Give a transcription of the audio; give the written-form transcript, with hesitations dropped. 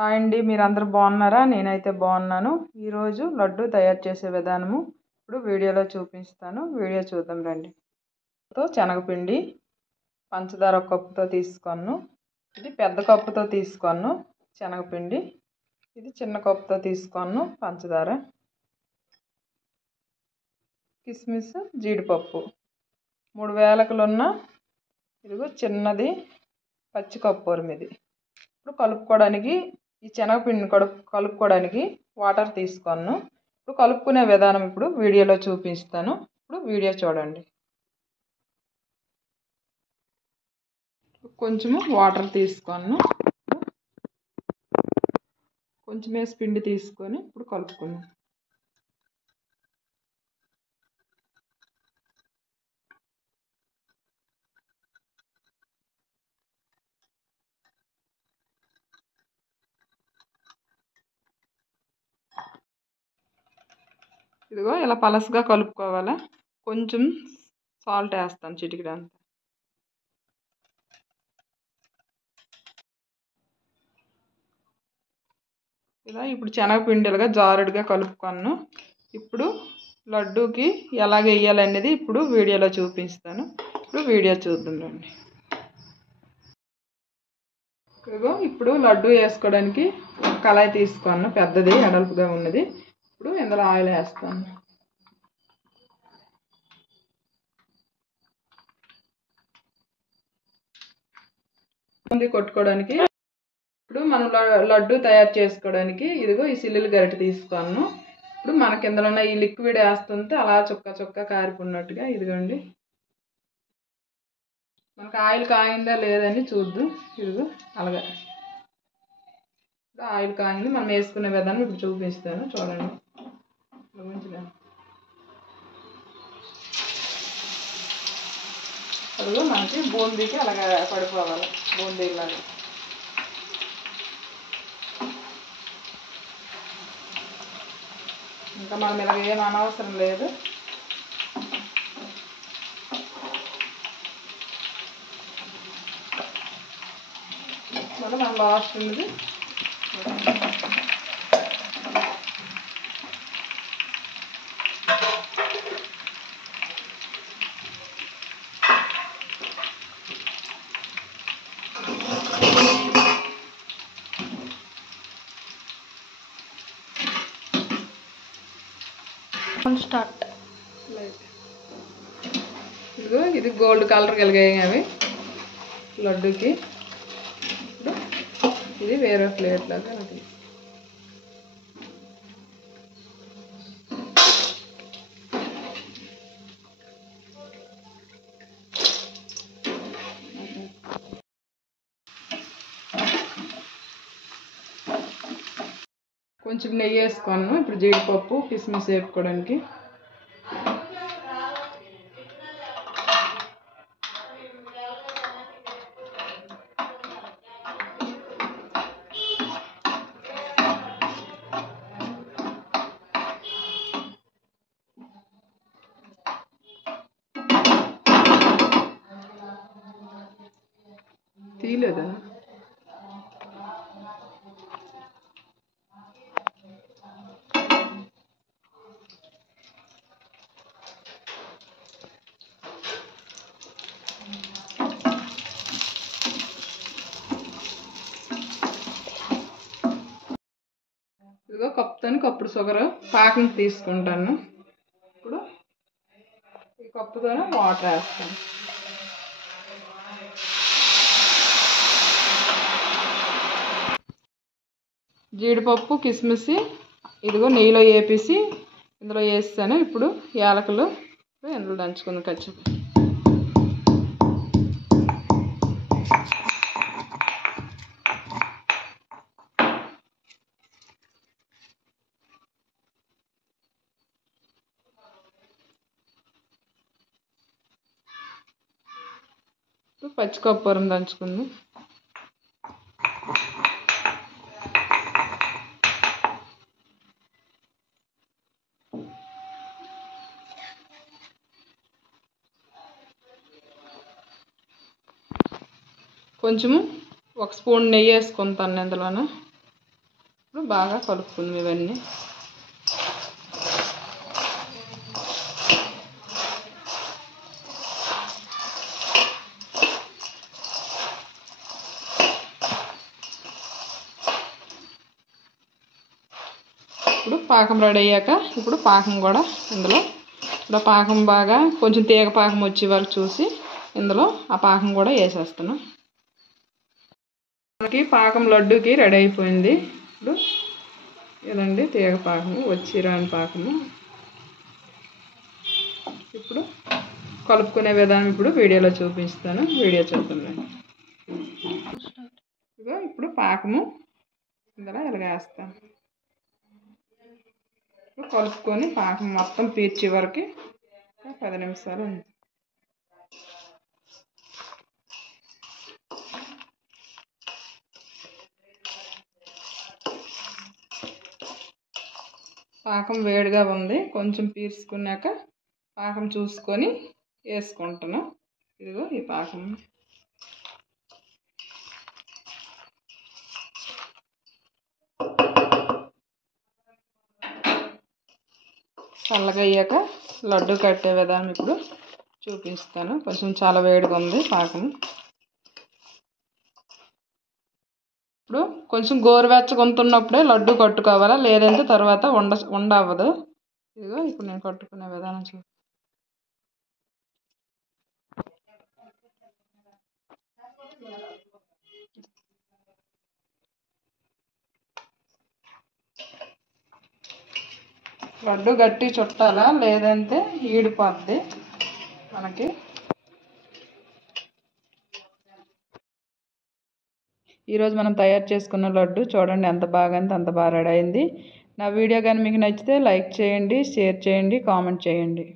Hi అండి, మీరందరూ బాగున్నారా? నేనైతే బాగున్నాను. ఈరోజు లడ్డు తయారు చేసే విధానము ఇప్పుడు వీడియోలో చూపిస్తాను. వీడియో చూద్దాం రండి. శనగపిండి, పంచదార ఒక కప్పుతో తీసుకున్నాను. ఇది పెద్ద కప్పుతో తీసుకున్నాను శనగపిండి. ఇది చిన్న కప్పుతో తీసుకున్నాను పంచదార. కిస్మిస్, జీడిపప్పు 3 యాలకులున్న ఇదిగో చిన్నది పచ్చి కర్పూరం. ఇది ఇప్పుడు కలుపుకోవడానికి ఈ శనగపిండిని కలుపుకోవడానికి వాటర్ తీసుకున్నాను. ఇప్పుడు కలుపుకునే విధానం ఇప్పుడు వీడియోలో చూపిస్తాను. ఇప్పుడు వీడియో చూడండి. కొంచెము వాటర్ తీసుకున్నాను. కొంచెం వేసి పిండి తీసుకొని ఇప్పుడు కలుపుకున్నాను. ఇదిగో ఇలా పలసగా కలుపుకోవాలా. కొంచెం సాల్ట్ వేస్తాను, చిటికెడంత. ఇలా ఇప్పుడు శనగపిండిలుగా జారుడుగా కలుపుకున్నాను. ఇప్పుడు లడ్డూకి ఎలాగ వేయాలనేది ఇప్పుడు వీడియోలో చూపిస్తాను. ఇప్పుడు వీడియో చూద్దాం రండి. ఇదిగో ఇప్పుడు లడ్డు వేసుకోవడానికి ఒక కళాయి తీసుకున్నాను, పెద్దది ఎడల్పుగా ఉన్నది. ఇప్పుడు ఇందులో ఆయిల్ వేస్తాను. కొట్టుకోవడానికి ఇప్పుడు మనం లడ్డు తయారు చేసుకోవడానికి ఇదిగో ఈ సిల్లులు గరిటె తీసుకున్నాను. ఇప్పుడు మన కిందలో ఉన్న ఈ లిక్విడ్ వేస్తుంటే అలా చుక్క చుక్క కారిపోయినట్టుగా ఇదిగోండి. మనకు ఆయిల్ కాగిందా లేదని చూద్దాం. ఇదిగో అలాగా ఆయిల్ కాగింది. మనం వేసుకునే విధానం ఇప్పుడు చూపిస్తాను, చూడండి. అదిగో మనకి బూందీకి అలాగా పడిపోవాలి, బూందీలాగా. ఇంకా మనం ఇలాగ ఏం అనవసరం లేదు. మనం లాస్ట్ ఉన్నది స్టార్ట్. ఇదిగో ఇది గోల్డ్ కలర్ కలిగాయి అవి లడ్డూకి. ఇప్పుడు ఇది వేరే ప్లేట్ లాగా అది. కొంచెం నెయ్యి వేసుకున్నాను ఇప్పుడు జీడిపప్పు, కిస్మిస్ వేపుకోవడానికి. తీయలేదా? ఇదిగో కప్పుడు షుగర్ పాకం తీసుకుంటాను. ఇప్పుడు ఈ కప్పుతోనే వాటర్ వేస్తాను. జీడిపప్పు, కిస్మిస్ ఇదిగో నెయ్యిలో వేపేసి ఇందులో వేస్తాను. ఇప్పుడు యాలకులు ఇందులో దంచుకుందాం. ఖర్చు పచ్చి కర్పూరం దంచుకుందాం. కొంచెము ఒక స్పూన్ నెయ్యి వేసుకుంటాను ఇందులోన. బాగా కలుపుకుందాం ఇవన్నీ. ఇప్పుడు పాకం రెడీ అయ్యాక ఇప్పుడు పాకం కూడా ఇందులో ఇలా పాకం బాగా కొంచెం తీగ పాకం వచ్చే వరకు చూసి ఇందులో ఆ పాకం కూడా వేసేస్తాను. మనకి పాకం లడ్డూకి రెడీ అయిపోయింది. ఇప్పుడు ఇదండి తీగ పాకము, వచ్చి రాని పాకము. ఇప్పుడు కలుపుకునే విధానం ఇప్పుడు వీడియోలో చూపిస్తాను. వీడియో చూద్దాం. ఇదిగో ఇప్పుడు పాకము ఇందులో ఇలాగ వేస్తాను. కలుపుకొని పాకం మొత్తం పీల్చే వరకు 10 నిమిషాలు ఉంది. పాకం వేడిగా ఉంది, కొంచెం పీల్చుకున్నాక పాకం చూసుకొని వేసుకుంటాను. ఇదిగో ఈ పాకం చల్లగా అయ్యాక లడ్డు కట్టే విధానం ఇప్పుడు చూపిస్తాను. కొంచెం చాలా వేడిగా ఉంది పాకం. ఇప్పుడు కొంచెం గోరువెచ్చగా ఉంటున్నప్పుడే లడ్డు కట్టుకోవాలా, లేదంటే తర్వాత ఉండ అవ్వదు. ఇదిగో ఇప్పుడు నేను కట్టుకునే విధానం లడ్డు గట్టి చుట్టాలా, లేదంటే ఈడిపోద్ది మనకి. ఈరోజు మనం తయారు చేసుకున్న లడ్డు చూడండి ఎంత బాగా రెడీ అయింది. నా వీడియో కానీ మీకు నచ్చితే లైక్ చేయండి, షేర్ చేయండి, కామెంట్ చేయండి.